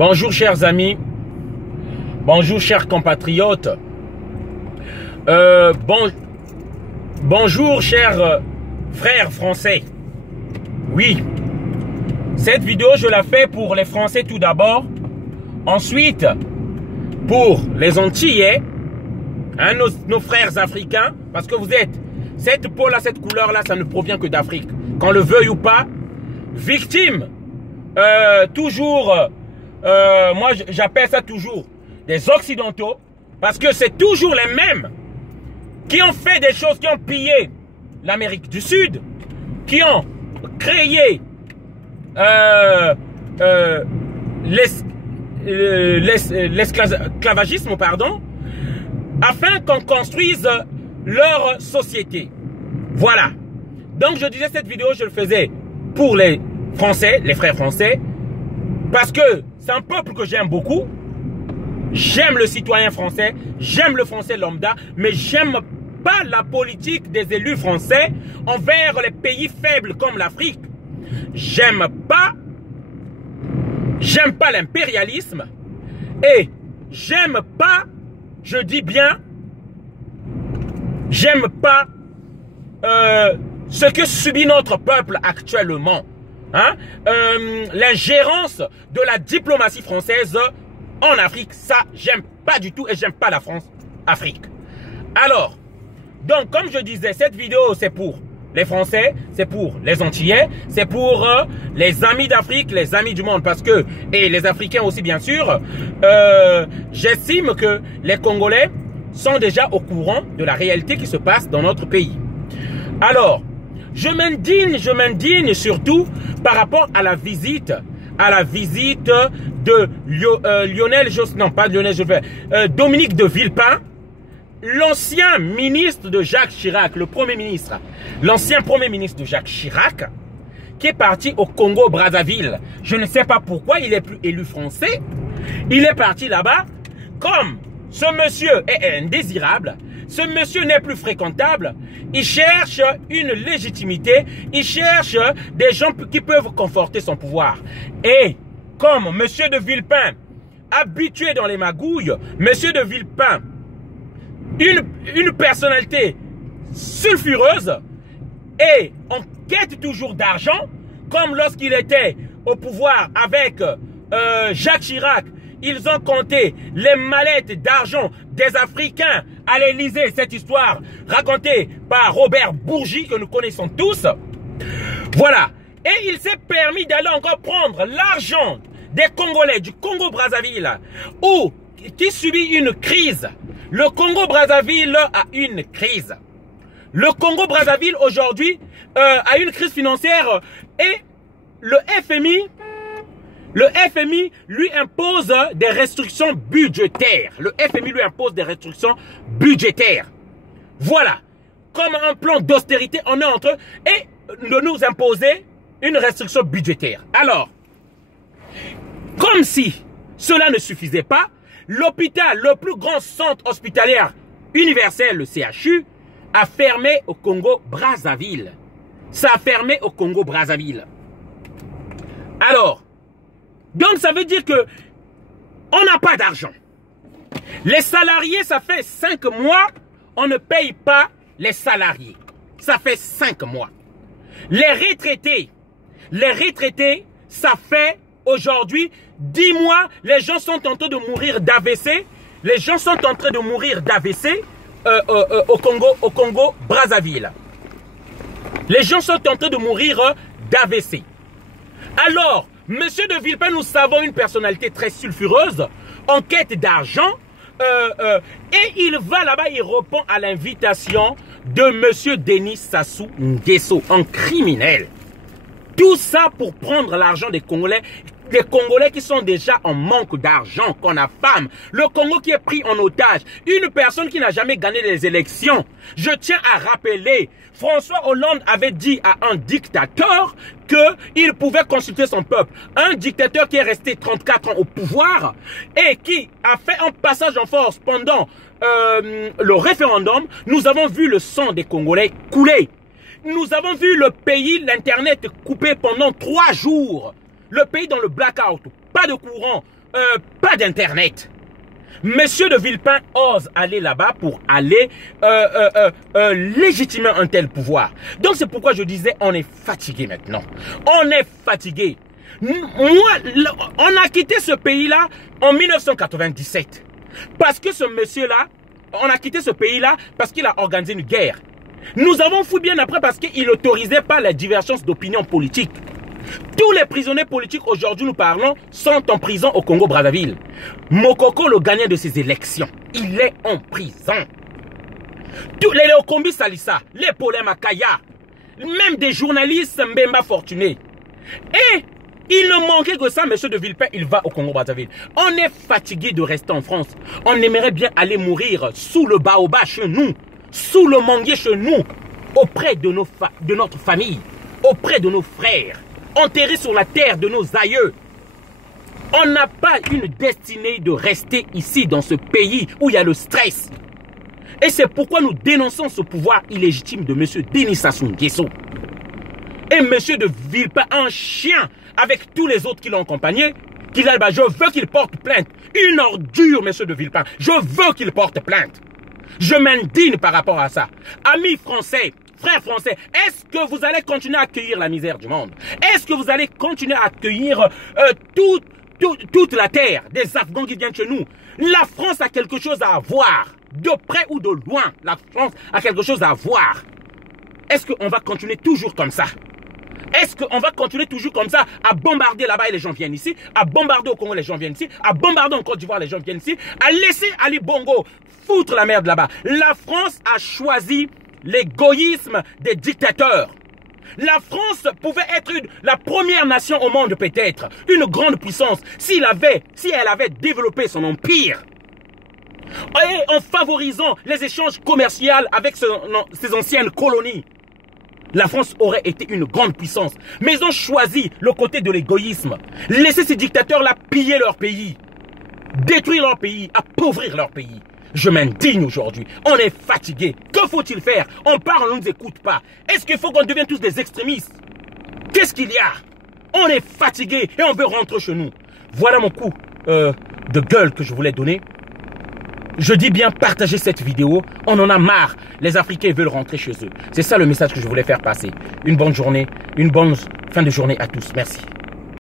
Bonjour chers amis, bonjour chers compatriotes, bonjour chers frères français. Oui, cette vidéo je la fais pour les Français tout d'abord, ensuite pour les Antillais, hein, nos frères africains, parce que vous êtes, cette peau-là, cette couleur-là, ça ne provient que d'Afrique. Qu'on le veuille ou pas, victime, toujours... moi j'appelle ça toujours des Occidentaux, parce que c'est toujours les mêmes qui ont fait des choses, qui ont pillé l'Amérique du Sud, qui ont créé l'esclavagisme, pardon, afin qu'on construise leur société. Voilà. Donc je disais, cette vidéo je le faisais pour les Français, les frères français, parce que c'est un peuple que j'aime beaucoup. J'aime le citoyen français, j'aime le français lambda, mais j'aime pas la politique des élus français envers les pays faibles comme l'Afrique. J'aime pas l'impérialisme et j'aime pas, je dis bien, j'aime pas ce que subit notre peuple actuellement. Hein? L'ingérence de la diplomatie française en Afrique, ça j'aime pas du tout et j'aime pas la France-Afrique. Alors, donc comme je disais, cette vidéo c'est pour les Français, c'est pour les Antillais, c'est pour les amis d'Afrique, les amis du monde, parce que, et les Africains aussi bien sûr, j'estime que les Congolais sont déjà au courant de la réalité qui se passe dans notre pays. Alors, je m'indigne surtout par rapport à la visite de Dominique de Villepin, l'ancien ministre de Jacques Chirac, le premier ministre, l'ancien premier ministre de Jacques Chirac, qui est parti au Congo-Brazzaville. Je ne sais pas pourquoi il est plus élu français. Il est parti là-bas. Comme ce monsieur est indésirable, ce monsieur n'est plus fréquentable, il cherche une légitimité, il cherche des gens qui peuvent conforter son pouvoir. Et comme monsieur de Villepin, habitué dans les magouilles, monsieur de Villepin, une personnalité sulfureuse et en quête toujours d'argent, comme lorsqu'il était au pouvoir avec Jacques Chirac, ils ont compté les mallettes d'argent des Africains à l'Élysée, cette histoire racontée par Robert Bourgi, que nous connaissons tous. Voilà. Et il s'est permis d'aller encore prendre l'argent des Congolais du Congo-Brazzaville, qui subit une crise. Le Congo-Brazzaville a une crise. Le Congo-Brazzaville aujourd'hui a une crise financière et le FMI lui impose des restrictions budgétaires. Le FMI lui impose des restrictions budgétaires. Voilà. Comme un plan d'austérité, on est en train de nous imposer une restriction budgétaire. Alors, comme si cela ne suffisait pas, l'hôpital, le plus grand centre hospitalier universel, le CHU, a fermé au Congo-Brazzaville. Ça a fermé au Congo-Brazzaville. Alors, donc ça veut dire que on n'a pas d'argent. Les salariés, ça fait 5 mois, on ne paye pas les salariés. Ça fait 5 mois. Les retraités, ça fait aujourd'hui 10 mois, les gens sont en train de mourir d'AVC. Les gens sont en train de mourir d'AVC au Congo Brazzaville. Les gens sont en train de mourir d'AVC. Alors, monsieur de Villepin, nous savons une personnalité très sulfureuse, en quête d'argent, et il va là-bas, il répond à l'invitation de monsieur Denis Sassou Nguesso, un criminel. Tout ça pour prendre l'argent des Congolais qui sont déjà en manque d'argent, qu'on affame. Le Congo qui est pris en otage. Une personne qui n'a jamais gagné les élections. Je tiens à rappeler, François Hollande avait dit à un dictateur qu'il pouvait consulter son peuple. Un dictateur qui est resté 34 ans au pouvoir et qui a fait un passage en force pendant le référendum. Nous avons vu le sang des Congolais couler. Nous avons vu le pays, l'internet coupé pendant 3 jours. Le pays dans le blackout, pas de courant, pas d'internet. Monsieur de Villepin ose aller là-bas pour aller légitimer un tel pouvoir. Donc c'est pourquoi je disais, on est fatigué maintenant. On est fatigué. Moi, on a quitté ce pays-là en 1997. Parce que ce monsieur-là, on a quitté ce pays-là parce qu'il a organisé une guerre. Nous avons fui bien après parce qu'il n'autorisait pas la divergence d'opinion politique. Tous les prisonniers politiques aujourd'hui nous parlons sont en prison au Congo-Brazzaville. Mokoko, le gagnant de ces élections, il est en prison. Tous les Léokombi Salissa, les Paulin Makaya, même des journalistes Mbemba Fortuné. Et il ne manquait que ça, monsieur de Villepin, il va au Congo-Brazzaville. On est fatigué de rester en France. On aimerait bien aller mourir sous le baobab chez nous, sous le manguier chez nous, auprès de notre famille, auprès de nos frères, enterrés sur la terre de nos aïeux. On n'a pas une destinée de rester ici dans ce pays où il y a le stress. Et c'est pourquoi nous dénonçons ce pouvoir illégitime de monsieur Denis Sassou Nguesso. Et monsieur de Villepin, un chien avec tous les autres qui l'ont accompagné, qui dit, bah, je veux qu'il porte plainte. Une ordure, monsieur de Villepin. Je veux qu'il porte plainte. Je m'indigne par rapport à ça. Amis français, frères français, est-ce que vous allez continuer à accueillir la misère du monde? Est-ce que vous allez continuer à accueillir toute la terre des Afghans qui viennent chez nous? La France a quelque chose à voir. De près ou de loin, la France a quelque chose à voir. Est-ce qu'on va continuer toujours comme ça? Est-ce qu'on va continuer toujours comme ça à bombarder là-bas et les gens viennent ici, à bombarder au Congo les gens viennent ici, à bombarder en Côte d'Ivoire les gens viennent ici, à laisser Ali Bongo foutre la merde là-bas? La France a choisi l'égoïsme des dictateurs. La France pouvait être la première nation au monde peut-être, une grande puissance, si elle avait développé son empire. Et en favorisant les échanges commerciaux avec ses anciennes colonies. La France aurait été une grande puissance. Mais ils ont choisi le côté de l'égoïsme. Laisser ces dictateurs-là piller leur pays. Détruire leur pays, appauvrir leur pays. Je m'indigne aujourd'hui. On est fatigué. Que faut-il faire? On parle, on ne nous écoute pas. Est-ce qu'il faut qu'on devienne tous des extrémistes? Qu'est-ce qu'il y a? On est fatigué et on veut rentrer chez nous. Voilà mon coup de gueule que je voulais donner. Je dis bien partager cette vidéo. On en a marre. Les Africains veulent rentrer chez eux. C'est ça le message que je voulais faire passer. Une bonne journée, une bonne fin de journée à tous. Merci.